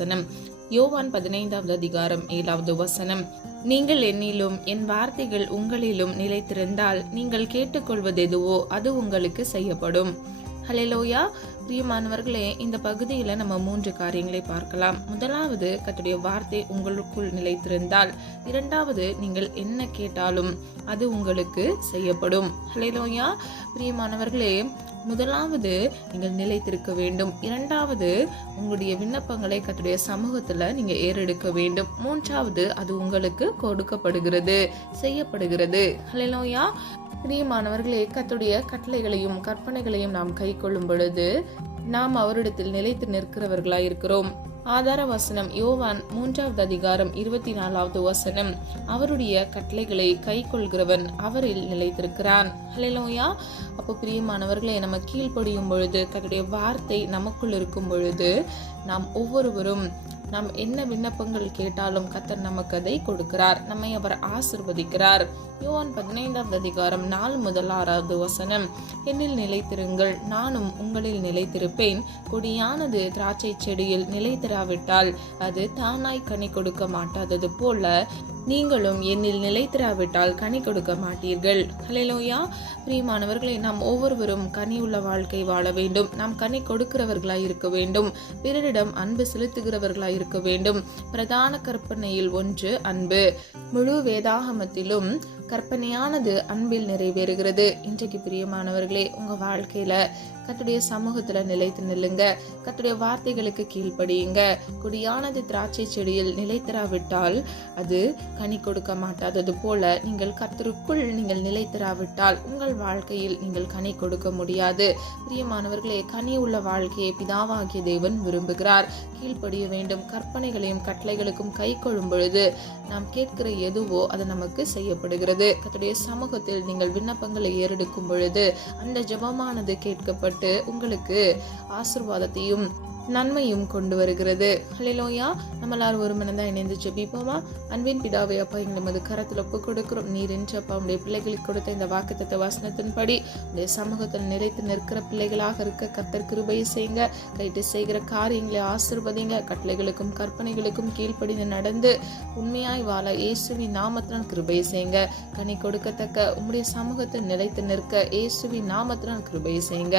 வசனம். யோவான் 15வது அதிகாரம் 7வது வசனம். நீங்கள் என்னிலும் என் வார்த்தைகள் உங்களிலும் நிலைத்திருந்தால் நீங்கள் கேட்டுக்கொள்வது எதுவோ அது உங்களுக்கு செய்யப்படும். ஹல்லேலூயா. பிரியமானவர்களே, இந்த பகுதியில நம்ம 3 காரியங்களை பார்க்கலாம். முதலாவது, கர்த்தருடைய வார்த்தை உங்களுக்குள் நிலைத்திருந்தால். இரண்டாவது, நீங்கள் என்ன கேட்டாலும் அது உங்களுக்கு செய்யப்படும். ஹல்லேலூயா. பிரியமானவர்களே, முதலாவது நீங்கள் நிலைத்திருக்க வேண்டும். இரண்டாவது, உங்களுடைய விண்ணப்பங்களை கர்த்தருடைய சமூகத்துல நீங்க ஏறெடுக்க வேண்டும். மூன்றாவது, அது உங்களுக்கு கொடுக்கப்படுகிறது, செய்யப்படுகிறது. ஹல்லேலூயா. பிரியமானவர்களே, கர்த்தருடைய கட்டளைகளையும் கற்பனைகளையும் நாம் கை கொள்ளும் பொழுது நாம் அவரிடத்தில் நிலைத்து நிற்கிறவர்களாய் இருக்கிறோம். ஆதார வசனம் யோவான் 3வது அதிகாரம் 24வது வசனம். அவருடைய கட்டளைகளை கை கொள்கிறவன் அவரில் நிலைத்திருக்கிறான். ஹல்லேலூயா. அப்போ பிரியமானவர்களே, நம்ம கீழ்ப்படியும் பொழுது, கர்த்தருடைய வார்த்தை நமக்குள் இருக்கும் பொழுது, நாம் ஒவ்வொருவரும் நாம் என்ன விண்ணப்பங்கள் கேட்டாலும் கர்த்தர் நமக்கு அதை கொடுக்கிறார். நம்மை அவர் ஆசீர்வதிக்கிறார். யோவான் 15வது அதிகாரம் 4 முதல் 6வது வசனம். என்னில் நிலைத்திருங்கள், நானும் உங்களில் நிலைத்திருப்பேன். கொடியானது திராட்சை செடியில் நிலைத்திராவிட்டால் அது தானாய் கனி கொடுக்க மாட்டாதது போல நீங்களும் என்னில் நிலைத்திராவிட்டால் கனி கொடுக்க மாட்டீர்கள். ஹல்லேலூயா. பிரியமானவர்களே, நாம் ஒவ்வொருவரும் கனி உள்ள வாழ்க்கை வாழ வேண்டும். நாம் கனி கொடுக்கிறவர்களாய் இருக்க வேண்டும். பிறரிடம் அன்பு செலுத்துகிறவர்களாய் இருக்க வேண்டும். பிரதான கற்பனையில் ஒன்று அன்பு. முழு வேதாகமத்திலும் கற்பனையானது அன்பில் நிறைவேறுகிறது. இன்றைக்கு பிரியமானவர்களே, உங்க வாழ்க்கையில கர்த்தருடைய சமூகத்துல நிலைத்து நில்லுங்க. கர்த்தருடைய வார்த்தைகளுக்கு கீழ்ப்படியுங்க. கொடியானது திராட்சை செடியில் நிலைத்திராவிட்டால் அது கனி கொடுக்க மாட்டாதது போல நீங்கள் கர்த்தருக்குள் நீங்கள் நிலைத்திராவிட்டால் உங்கள் வாழ்க்கையில் நீங்கள் கனி கொடுக்க முடியாது. பிரியமானவர்களே, கனி உள்ள வாழ்க்கையை பிதாவாகிய தேவன் விரும்புகிறார். கீழ்ப்படிய வேண்டும். கற்பனைகளையும் கட்டளைகளுக்கும் கை கொள்ளும் பொழுது நாம் கேட்கிற எதுவோ அது நமக்கு செய்யப்படுகிறது. கர்த்தருடைய சமூகத்தில் நீங்கள் விண்ணப்பங்களை ஏறெடுக்கும் பொழுது அந்த ஜெபமானது கேட்கப்பட்டு உங்களுக்கு ஆசீர்வாதத்தையும் நன்மையும் கொண்டு வருகிறது. ஹல்லேலூயா. நம்ம எல்லாரும் ஒரு மனதான் இணைந்து ஜெபிப்போமா? அன்பின் பிதாவே, அப்பா, எங்களது கரத்தில் ஒப்பு கொடுக்கிறோம். நீர் என்று அப்பா உடைய பிள்ளைகளுக்கு கொடுத்த இந்த வாக்குத்தத்த வசனத்தின்படி உடைய சமூகத்தில் நிறைத்து நிற்கிற பிள்ளைகளாக இருக்க கர்த்தர் கிருபையை செய்யுங்க. கைட்டு செய்கிற காரியங்களை ஆசீர்வதிங்க. கட்டளைகளுக்கும் கற்பனைகளுக்கும் கீழ்ப்படிந்து நடந்து உண்மையாய் வாழ இயேசுவின் நாமத்தினால் கிருபையை செய்யுங்க. கனி கொடுக்கத்தக்க உம்முடைய சமூகத்தில் நிலைத்து நிற்க இயேசுவின் நாமத்தினால் கிருபையை செய்யுங்க.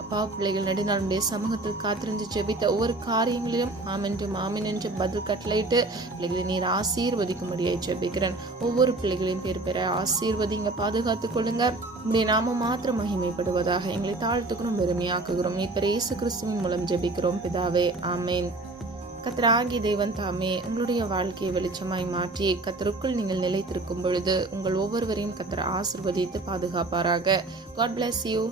அப்பா, பிள்ளைகள் நடுநாளுடைய சமூகத்தில் காத்திருந்து ஜெபித்த ஒவ்வொரு காரியங்களிலும் ஆமென் என்று பதில் கட்டளையிட்டு பிள்ளைகளை நீர் ஆசீர்வதிக்கும்படியாய் ஜெபிக்கிறேன். ஒவ்வொரு பிள்ளைகளையும் பேர் ஆசீர்வதிங்க, பாதுகாத்துக் கொள்ளுங்க. உடைய நாமம் மாத்திரம் மகிமைப்படுவதாக. எங்களை தாழ்த்துக்கிறோம், பெருமையாக்குகிறோம். நீர் இயேசு கிறிஸ்துவின் மூலம் ஜெபிக்கிறோம் பிதாவே, ஆமென். கர்த்தராகிய தேவன் தாமே உங்களுடைய வாழ்க்கையை வெளிச்சமாய் மாற்றி கர்த்தருக்குள் நீங்கள் நிலைத்திருக்கும் பொழுது உங்கள் ஒவ்வொருவரையும் கர்த்தர் ஆசீர்வதித்து பாதுகாப்பாராக. God bless you.